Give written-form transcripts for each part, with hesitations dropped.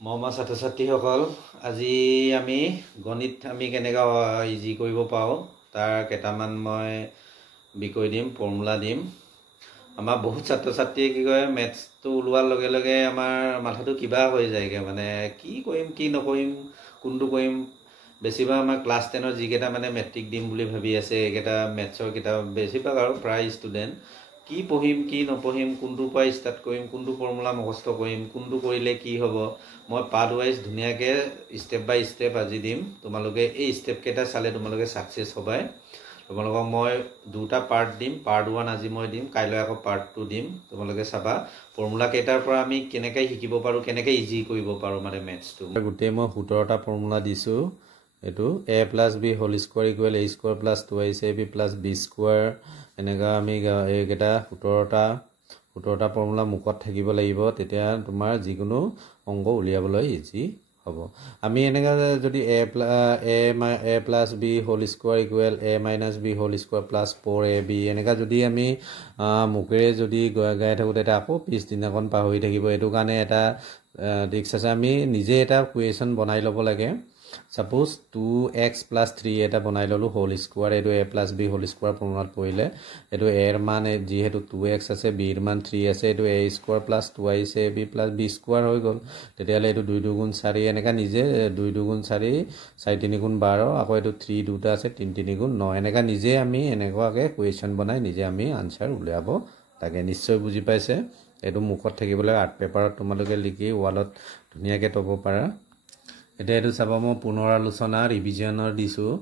মৰমৰ ছাত্ৰ ছাত্ৰীসকল, আজি আমি গণিত কেনেকৈ ইজি কৰিব পাৰোঁ তাৰ কেইটামান মই বিষয় দিম, ফৰ্মুলা দিম। আমাৰ বহুত ছাত্ৰ ছাত্ৰীয়ে কি কৰে, মেথছটো ওলোৱাৰ লগে লগে আমাৰ মাথাটো কিবা হৈ যায়গৈ, মানে কি কৰিম কি নকৰিম, কোনটো কৰিম। বেছিভাগ আমাৰ ক্লাছ 10ৰ যিকেইটা মেট্ৰিক দিম বুলি ভাবি আছে, এইকেইটা মেথছৰ কিতাপ বেছিভাগ আৰু প্ৰায় ষ্টুডেণ্ট কি পঢ়িম কি নপঢ়িম, কোনটোৰ পৰা ষ্টাৰ্ট কৰিম, কোনটো ফৰ্মুলা মুখস্থ কৰিম, কোনটো কৰিলে কি হ'ব। মই পাৰ্ট ৱাইজ ধুনীয়াকৈ ষ্টেপ বাই ষ্টেপ আজি দিম। তোমালোকে এই ষ্টেপকেইটা চালে তোমালোকে ছাকচেছ হ'বাই। তোমালোকক মই দুটা পাৰ্ট দিম। পাৰ্ট 1 আজি মই দিম, কাইলৈ আকৌ পাৰ্ট 2 দিম। তোমালোকে চাবা ফৰ্মুলা কেইটাৰ পৰা আমি কেনেকৈ শিকিব পাৰোঁ, কেনেকৈ ইজি কৰিব পাৰোঁ মেথছটো। গোটেই মই 17টা ফৰ্মুলা দিছোঁ। এইটো a + b whole square equal a² + 2ab + b square. এনেকুৱা আমি এইকেইটা 17টা ফৰ্মুলা মুখত থাকিব লাগিব, তেতিয়া তোমাৰ যিকোনো অংক উলিয়াবলৈ ইজি হ'ব। আমি এনেকৈ যদি a + b whole square equal a - b whole square + 4ab এনেকুৱা যদি আমি মুখেৰে যদি গাই থাকোঁ, তেতিয়া আকৌ পিছদিনাখন পাহৰি থাকিব। এইটো কাৰণে এটা ট্ৰিক্স আছে, আমি নিজে এটা কুৱেশ্যন বনাই ল'ব লাগে। ছাপ'জ 2x + 3 এটা বনাই ল'লোঁ হোল স্কোৱাৰ। এইটো a + b হোল স্কোৱাৰ ফৰ্মুলাত পৰিলে এইটো এৰ মান যিহেতু 2x আছে, bৰ মান 3 আছে, এইটো a² + 2ab + b স্কোৱাৰ হৈ গ'ল। তেতিয়াহ'লে এইটো 2 × 4 এনেকৈ নিজে 2 × 4 4 × 3 = 12, আকৌ এইটো 3 দুটা আছে 3 × 3 = 9। এনেকৈ নিজে আমি এনেকুৱাকৈ কুৱেশ্যন বনাই নিজে আমি আনচাৰ উলিয়াব লাগে। নিশ্চয় বুজি পাইছে। এইটো মুখত থাকিবলৈ আৰ্ট পেপাৰত তোমালোকে লিখি ৱালত ধুনীয়াকৈ থ'ব পাৰা। এতিয়া এইটো চাব, মই পুনৰালোচনা ৰিভিজনৰ দিছোঁ।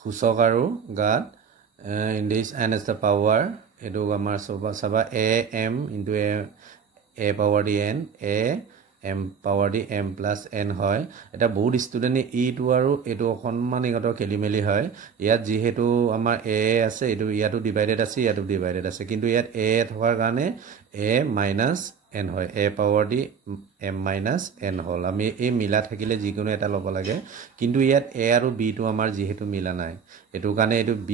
সূচক আৰু গাত ইনডিচ n is the power, এইটো আমাৰ চাবা am × a power d n, a m power d m + n হয়। এটা বহুত ষ্টুডেণ্টে ইটো আৰু এইটো অকণমান ইহঁতৰ খেলি মেলি হয়। ইয়াত যিহেতু আমাৰ a আছে, এইটো ইয়াতো ডিভাইডেড আছে, ইয়াতো ডিভাইডেড আছে, কিন্তু ইয়াত a থকাৰ কাৰণে a - n হয়, a power d m - n হ'ল। আমি এই মিলা থাকিলে যিকোনো এটা ল'ব লাগে, কিন্তু ইয়াত a আৰু b টো আমাৰ যিহেতু মিলা নাই, এইটো কাৰণে এইটো b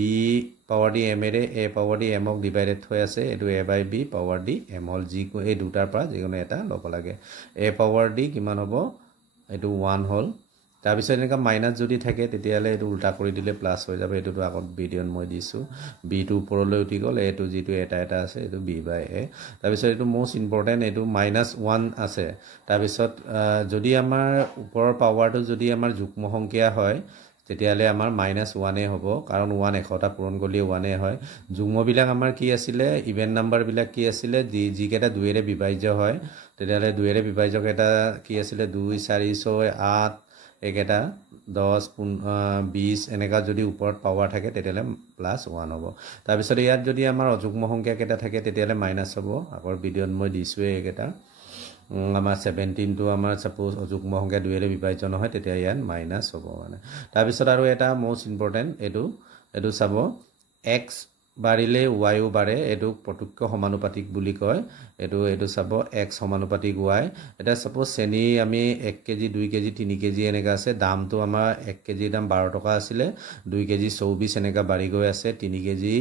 power d m array a power d m ক ডিভাইডেড হৈ আছে, এইটো a/b power d m হ'ল। এই দুটাৰ পৰা যিকোনো এটা ল'ব লাগে। a power d কিমান হ'ব, এইটো 1 হ'ল। তাৰপিছত এনেকুৱা মাইনাছ যদি থাকে তেতিয়াহ'লে এইটো উল্টা কৰি দিলে প্লাছ হৈ যাব। এইটোতো আগত ভিডিঅ'ত মই দিছোঁ। বিটো ওপৰলৈ উঠি গ'ল, এইটো যিটো এটা আছে এইটো b/a। তাৰপিছত এইটো মষ্ট ইম্পৰ্টেণ্ট, এইটো -1 আছে। তাৰপিছত যদি আমাৰ ওপৰৰ পাৱাৰটো যদি আমাৰ যুগ্ম সংখ্যা হয়, তেতিয়াহ'লে আমাৰ -1 হ'ব, কাৰণ 1 100টা পূৰণ কৰিলে 1 হয়। যুগ্মবিলাক আমাৰ কি আছিলে, ইভেন নাম্বাৰবিলাক কি আছিলে, যিকেইটা 2ৰে বিভাজ্য হয়, তেতিয়াহ'লে 2ৰে বিভাজ্যকেইটা কি আছিলে, 2 4 6 8, এইকেইটা 10 20 এনেকুৱা যদি ওপৰত পাৱাৰ থাকে তেতিয়াহ'লে +1 হ'ব। তাৰপিছত ইয়াত যদি আমাৰ অযুগ্ম সংখ্যাকেইটা থাকে তেতিয়াহ'লে মাইনাছ হ'ব। আগৰ ভিডিঅ'ত মই দিছোঁৱেই এইকেইটা। আমাৰ 17টো আমাৰ ছাপ'জ অযুগ্ম সংখ্যা 2ৰে বিভাজ্য নহয়, তেতিয়া ইয়াত মাইনাছ হ'ব তাৰপিছত আৰু এটা মষ্ট ইম্পৰ্টেণ্ট, এইটো চাব, x বাঢ়িলে ৱাইও বাঢ়ে, এইটো প্ৰত্যক্ষ সমানুপাতিক বুলি কয়। এইটো চাব x সমানুপাতিক y। এতিয়া ছাপ'জ চেনি আমি 1 কেজি 2 কেজি 3 কেজি এনেকৈ আছে, দামটো আমাৰ 1 কেজিৰ দাম 12 টকা আছিলে, 2 কেজি 24 এনেকৈ বাঢ়ি গৈ আছে, 3 কেজি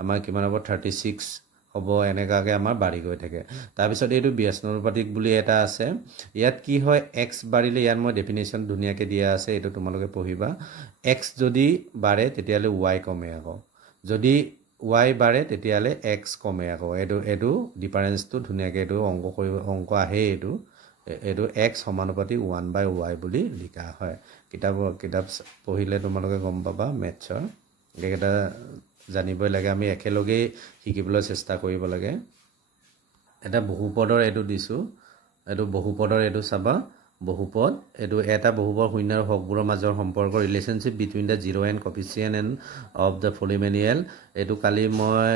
আমাৰ কিমান হ'ব 36 হ'ব, এনেকুৱাকৈ আমাৰ বাঢ়ি গৈ থাকে। তাৰপিছত এইটো ব্যস্তানুপাতিক বুলি এটা আছে। ইয়াত কি হয়, x বাঢ়িলে, ইয়াত মই ডেফিনেশ্যন ধুনীয়াকৈ দিয়া আছে, এইটো তোমালোকে পঢ়িবা। x যদি বাঢ়ে তেতিয়াহ'লে y কমে, আকৌ যদি y বাঢ়ে তেতিয়াহ'লে x কমে। আকৌ এইটো ডিফাৰেঞ্চটো ধুনীয়াকৈ এইটো অংক আহে। এইটো x সমানুপাতিক 1/y বুলি লিখা হয়। কিতাপ পঢ়িলে তোমালোকে গম পাবা মেথছৰ। এইকেইটা জানিবই লাগে, আমি একেলগেই শিকিবলৈ চেষ্টা কৰিব লাগে। এটা বহুপদৰ এইটো দিছোঁ, এইটো বহুপদৰ এইটো চাবা, বহুপদ এইটো এটা বহুপদ শূন্য আৰু হৰবোৰৰ মাজৰ সম্পৰ্ক, relationship between the zero' and coefficient and of the polynomial. এইটো কালি মই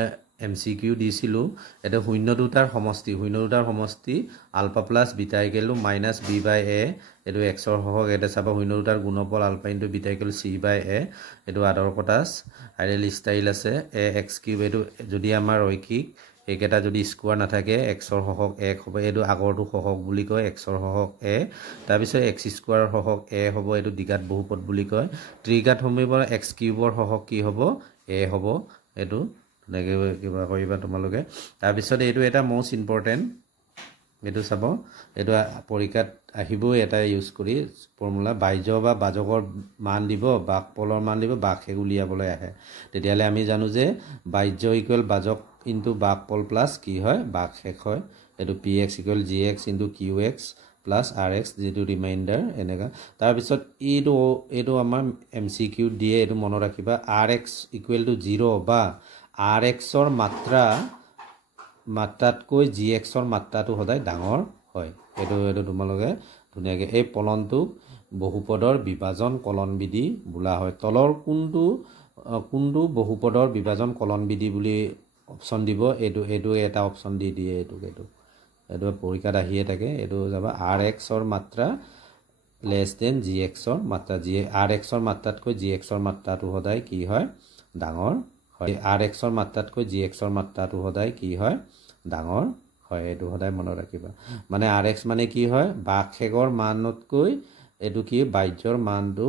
MCQ দিছিলোঁ। এইটো শূন্য দুটাৰ সমষ্টি alpha plus beta equal to -b/a, এইটো এক্সৰ সহগ। এটা চাবা শূন্য দুটাৰ গুণফল আলফা × বিটা ইকুৱেল c/a। এইটো আদৰ্শতাচ আইডিয়েল ষ্টাইল আছে, a(x³). এইটো যদি আমাৰ ৰৈখিক এইকেইটা যদি স্কোৱাৰ নাথাকে, এক্সৰ সহগ 1 হ'ব, এইটো আগৰটো সহগ বুলি কয়, এক্সৰ সহগ a। তাৰপিছত x² সহগ a হ'ব, এইটো দ্বিঘাত বহুপদ বুলি কয়। ত্ৰিঘাত সমীকৰণ x³ সহগ কি হ'ব, a হ'ব। এইটো তেনেকৈ কিবা কৰিবা তোমালোকে। তাৰপিছত এইটো এটা মষ্ট ইম্পৰ্টেণ্ট, এইটো চাব এইটো পৰীক্ষাত আহিবই এটা ইউজ কৰি ফৰ্মুলা বাহ্য বা বাজকৰ মান দিব বাকপলৰ মান দিব বাকশেষ উলিয়াবলৈ আহে তেতিয়াহ'লে আমি জানো যে বাহ্য ইকুৱেল বাজক ইনটু বাকপল প্লাছ কি হয় বাকশেষ হয় এইটো px equal gx into qx plus rx যেটো ৰিমাইণ্ডাৰ এনেকা তাৰপিছত এইটো আমাৰ MCQ দিয়ে এইটো মনত ৰাখিবা rx ইকুৱেল টু 0 বা rx ৰ মাত্ৰাতকৈ gx ৰ মাত্ৰাটো সদায় ডাঙৰ হয় এইটো তোমালোকে ধুনীয়াকৈ এই পলনটোক বহুপদৰ বিভাজন কলন বিধি বোলা হয় তলৰ কোনটো বহুপদৰ বিভাজন কলন বিধি বুলি অপচন দিব এইটো এটা অপচন দি দিয়ে এইটো পৰীক্ষাত আহিয়ে থাকে এইটো যাবা rx ৰ মাত্ৰা লেছ দেন gx ৰ মাত্ৰা rx ৰ মাত্ৰাতকৈ gx ৰ মাত্ৰাটো সদায় কি হয় ডাঙৰ হয় rx ৰ মাত্ৰাতকৈ gx ৰ মাত্ৰাটো সদায় কি হয় ডাঙৰ হয় এইটো সদায় মনত ৰাখিবা মানে rx মানে কি হয় বাকশেষৰ মানতকৈ এইটো কি বাহ্যৰ মানটো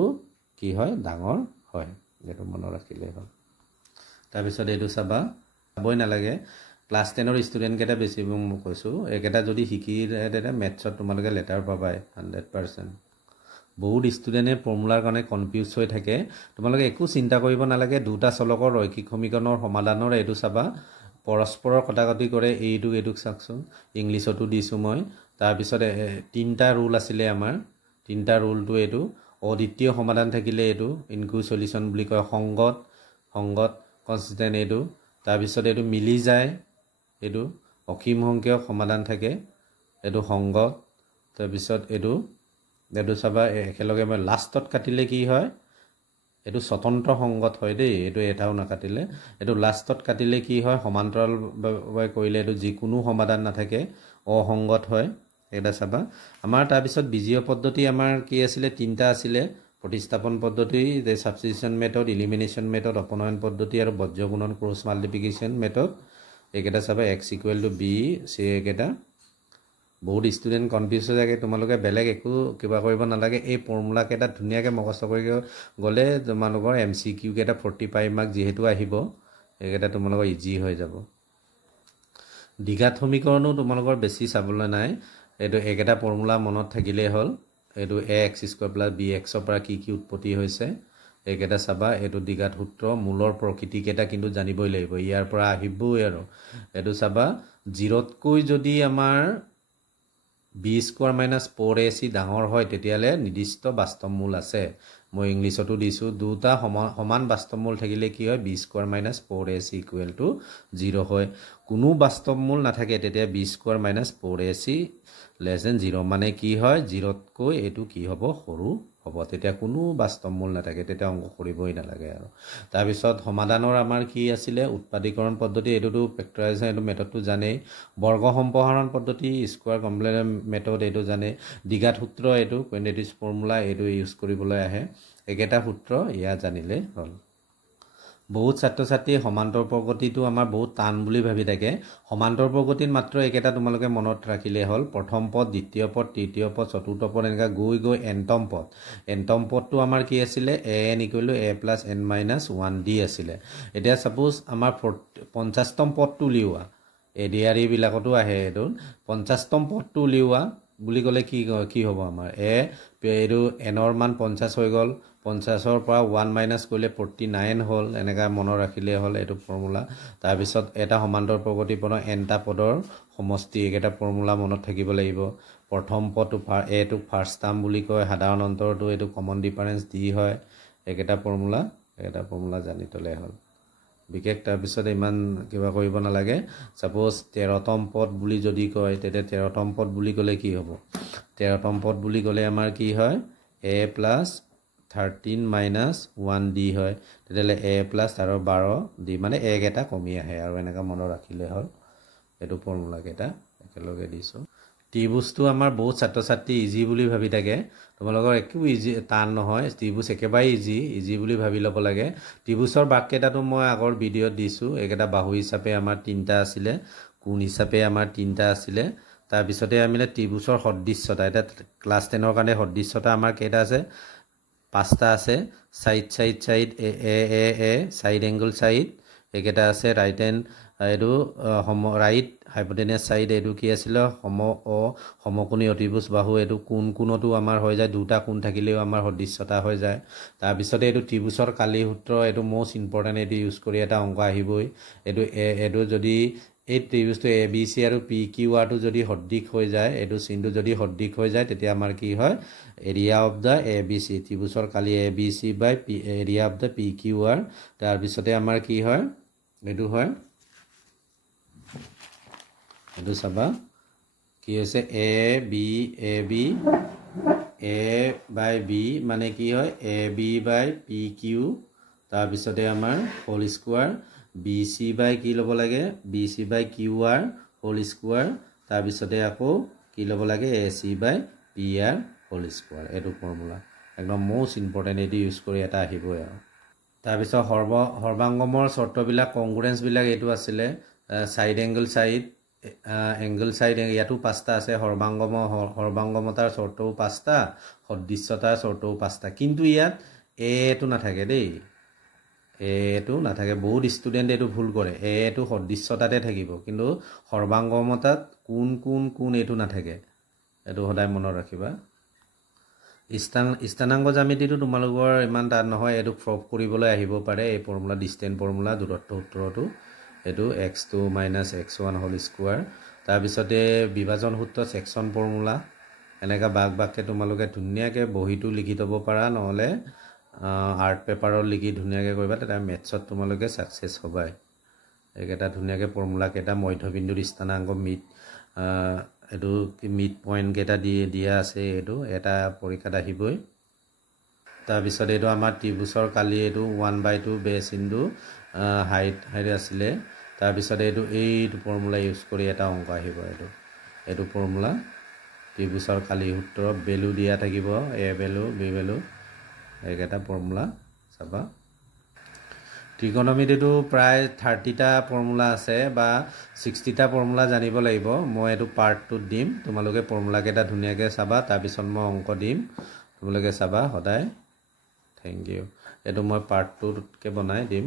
কি হয় ডাঙৰ হয় এইটো মনত ৰাখিলে হ'ল তাৰপিছত এইটো চাবই নালাগে ক্লাছ 10 ৰ ষ্টুডেণ্ট কেইটা বেছি মই কৈছোঁ এইকেইটা যদি শিকি মেথছত তোমালোকে লেটাৰ পাবাই 100% বহুত ষ্টুডেণ্টে ফৰ্মুলাৰ কাৰণে কনফিউজ হৈ থাকে তোমালোকে একো চিন্তা কৰিব নালাগে দুটা চলকৰ ৰৈখিক সমীকৰণৰ সমাধানৰ এইটো চাবা পৰস্পৰৰ কটাকটি কৰে এইটোক চাওকচোন ইংলিছতো দিছোঁ মই তাৰপিছত তিনিটা ৰুল আছিলে আমাৰ তিনিটা ৰুলটো এইটো অদ্বিতীয় সমাধান থাকিলে এইটো ইনকু সলিউশন বুলি কয় সংগত কনসিস্টেন্ট এইটো তাৰপিছত এইটো মিলি যায় এইটো অসীম সংখ্যক সমাধান থাকে এইটো সংগত তাৰপিছত এইটো চাবা একেলগে মই লাষ্টত কাটিলে কি হয় এইটো স্বতন্ত্ৰ সংগত হয় দেই এইটো এটাও নাকাটিলে এইটো লাষ্টত কাটিলে কি হয় সমান্তৰাল কৰিলে এইটো যিকোনো সমাধান নাথাকে অসংগত হয় এটা চাবা আমাৰ তাৰপিছত বীজীয় পদ্ধতি আমাৰ কি আছিলে তিনটা আছিলে প্ৰতিস্থাপন পদ্ধতি সাবস্টিটিউশন মেথড ইলিমিনেশন মেথড অপনয়ন পদ্ধতি আৰু বজ্ৰ গুণন ক্ৰছ মাল্টিপ্লিকেশন মেথড এইকেইটা চাবা x ইকুৱেল টু b সে এইকেইটা বহুত ষ্টুডেণ্ট কনফিউজ হৈ থাকে তোমালোকে বেলেগ একো কিবা কৰিব নালাগে এই ফৰ্মুলা কেইটা ধুনীয়াকৈ মুখস্থ কৰি গ'লে তোমালোকৰ MCQ কেইটা 45 মাৰ্ক যিহেতু আহিব এইকেইটা তোমালোকৰ ইজি হৈ যাব দ্বিঘাত সমীকৰণো তোমালোকৰ বেছি চাবলৈ নাই এইটো এইকেইটা ফৰ্মুলা মনত থাকিলেই হ'ল এইটো ax² + bx ৰ পৰা কি উৎপত্তি হৈছে এইকেইটা চাবা এইটো দ্বিঘাত সূত্ৰ মূলৰ প্ৰকৃতি কেইটা কিন্তু জানিবই লাগিব ইয়াৰ পৰা আহিবই আৰু এইটো চাবা 0তকৈ যদি আমাৰ b² - 4ac ডাঙৰ হয় তেতিয়ালে নিৰ্দিষ্ট বাস্তৱ মূল আছে মই ইংলিছতো দিছো দুটা সমান বাস্তৱ মূল থাকিলে কি হয় b² - 4ac = 0 হয় কোনো বাস্তৱ মূল নাথাকে তেতিয়া b² - 4ac <= 0 মানে কি হয় 0তকৈ এটো কি হ'ব সৰু হ'ব তেতিয়া কোনো বাস্তৱ মূল নাথাকে তেতিয়া অংক কৰিবই নালাগে আৰু তাৰ পিছত সমাধানৰ আমাৰ কি আছিল উৎপাদীকৰণ পদ্ধতি এটোটো ফেক্টৰাইজেশ্যন এটো মেথডটো জানে বৰ্গ সম্প্ৰসাৰণ পদ্ধতি স্কয়াৰ কমপ্লিমেন্ট মেথড এটো জানে দ্বিঘাত সূত্ৰ এটো কোয়াড্ৰেটিক ফৰ্মুলা এটো ইউজ কৰিবলৈ আহে একেটা সূত্ৰ ইয়া জানিলে হ'ল বহুত ছাত্ৰ ছাত্ৰী সমান্তৰ প্ৰগতিটো আমাৰ বহুত টান বুলি ভাবি থাকে সমান্তৰ প্ৰগতিত মাত্ৰ একেটা তোমালোকে মনত ৰাখিলে হ'ল প্ৰথম পদ দ্বিতীয় পদ তৃতীয় পদ চতুৰ্থ পদ এনেকা গৈ এন্টম পদটো আমাৰ কি আছিল an = a + n - 1d আছিল এতিয়া সাপোজ আমাৰ 50তম পদটো লিওৱা এডিআৰই বিলাকতো আহে এটো 50তম পদটো লিওৱা বুলি ক'লে কি হ'ব আমাৰ এইটো n ৰ মান 50 হৈ গ'ল 50 ৰ পৰা 1 মাইনাস কৰিলে 49 হ'ল এনেকা মনত ৰাখিলে হ'ল এটো ফৰ্মুলা তাৰ পিছত এটা সমান্তৰ প্ৰগতি পদৰ nটা পদৰ সমষ্টি এটা ফৰ্মুলা মনত থাকিব লাগিব প্ৰথম পদটো এটো ফাৰ্স্ট টাৰ্ম বুলি কয় সাধাৰণ অন্তৰটো এটো কমন ডিফাৰেন্স d হয় এটা ফৰ্মুলা জানি তলে হ'ল বিশেষ তাৰ পিছত ইমান কিবা কৰিব নালাগে সাপোজ 13তম পদ বুলি যদি কয় তেতিয়া 13তম পদ বুলি ক'লে কি হ'ব 13তম পদ বুলি ক'লে আমাৰ কি হয় a + 13 - 1d হয় তেতিয়ালে a + আৰু 12d মানে a কেটা কমি আহে আৰু এনেকা মনত ৰাখিলে হ'ল এটো ফৰ্মুলা কেটা একেলগে দিছো ত্ৰিভুজটো আমাৰ বহুত ছাত্ৰ ছাত্ৰী ইজি বুলি ভাবি থাকে তোমালোকৰ একো ইজি টান নহয় ত্ৰিভুজ একেবাৰে ইজি বুলি ভাবি ল'ব লাগে ত্ৰিভুজৰ বাক কেটাটো মই আগৰ ভিডিঅ'ত দিছো একেটা বাহু হিচাপে আমাৰ তিনটা আছিল কোণ হিচাপে আমাৰ তিনটা আছিল তাৰ পিছতে আমি ত্ৰিভুজৰ সদৃশ্যতা এটা ক্লাছ 10 ৰ কাৰণে সদৃশ্যতা আমাৰ কেটা আছে পাঁচটা আছে সাইড এ সাইড এংগল সাইড এইকেইটা আছে ৰাইট এণ্ড এইটো ৰাইট হাইপোটেনাছ চাইড এইটো কি আছিলে সমকোণী অতিভুজ বাহু এইটো কোণতো আমাৰ হৈ যায় দুটা কোণ থাকিলেও আমাৰ সদৃশ্যতা হৈ যায় তাৰপিছতে এইটো ত্ৰিভুজৰ কালি সূত্ৰ এইটো মোষ্ট ইম্পৰ্টেণ্ট এইটো ইউজ কৰি এটা অংক আহিবই এইটো যদি এই ত্ৰিভুজটো এ বি চি আৰু পি কিউ আৰটো যদি সদৃশ হৈ যায় এইটো চিনটো যদি সদৃশ হৈ যায় তেতিয়া আমাৰ কি হয় area of the A B C ত্ৰিভুজৰ কালি A B C by P area of the P Q R তাৰপিছতে আমাৰ কি হয় এইটো হয় এইটো চাবা কি হৈছে এ বাই বি মানে কি হয় A B by P Q তাৰপিছতে আমাৰ whole square B C by কি ল'ব লাগে B C by Q R whole square তাৰপিছতে আকৌ কি ল'ব লাগে A C by P R whole square এইটো ফৰ্মুলা একদম মোষ্ট ইম্পৰ্টেণ্ট এইটো ইউজ কৰি এটা আহিবই আৰু তাৰপিছত সৰ্বাংগমৰ চৰ্তবিলাক কংগ্ৰুৱেঞ্চবিলাক এইটো আছিলে চাইড এংগল চাইড ইয়াতো 5টা আছে সৰ্বাংগমতাৰ চৰ্তও 5টা সদৃশ্যতাৰ চৰ্তও 5টা কিন্তু ইয়াত এটো নাথাকে দেই এটো নাথাকে বহুত ষ্টুডেণ্ট এইটো ভুল কৰে এটো সদৃশ্যতাতে থাকিব কিন্তু সৰ্বাংগমতাত কোন এইটো নাথাকে এইটো সদায় মনত ৰাখিবা স্থানাংগ জ্যামিতিটো তোমালোকৰ ইমান টান নহয় এইটো প্ৰভ কৰিবলৈ আহিব পাৰে এই ফৰ্মুলা ডিষ্টেন্স ফৰ্মুলা দূৰত্ব সূত্ৰটো এইটো x2 - x1 হোল স্কোৱাৰ তাৰপিছতে বিভাজন সূত্ৰ সেকশন ফৰ্মুলা এনেকা বাককে তোমালোকে ধুনীয়াকৈ বহিটো লিখি থব পাৰা নহলে আৰ্ট পেপাৰত লিখি ধুনীয়াকৈ কৰিবা তেতিয়া মেথছত তোমালোকে সাকসেস হ'বাই এইকেইটা ধুনীয়াকৈ ফৰ্মুলা কেইটা মধ্যবিন্দুৰ স্থানাংক এইটো মিড পইণ্ট কেইটা দিয়া আছে এইটো এটা পৰীক্ষাত আহিবই তাৰপিছত এইটো আমাৰ ত্ৰিভুজৰ কালি এইটো 1/2 বেছ ইনটু হাইট আছিলে তাৰপিছত এইটো ফৰ্মুলা ইউজ কৰি এটা অংক আহিব এইটো ফৰ্মুলা ত্ৰিভুজৰ কালি সূত্ৰ ভ্যালু দিয়া থাকিব এ ভ্যালু বি ভ্যালু এইকেইটা ফৰ্মুলা চাবা ত্ৰিকোণমিতিটো প্ৰায় 30টা ফৰ্মুলা আছে বা 60টা ফৰ্মুলা জানিব লাগিব মই এইটো পাৰ্ট 2 দিম তোমালোকে ফৰ্মুলা কেইটা ধুনীয়াকৈ চাবা তাৰপিছত মই অংক দিম তোমালোকে চাবা সদায় থ্যাংক ইউ এইটো মই পাৰ্ট 2 কে বনাই দিম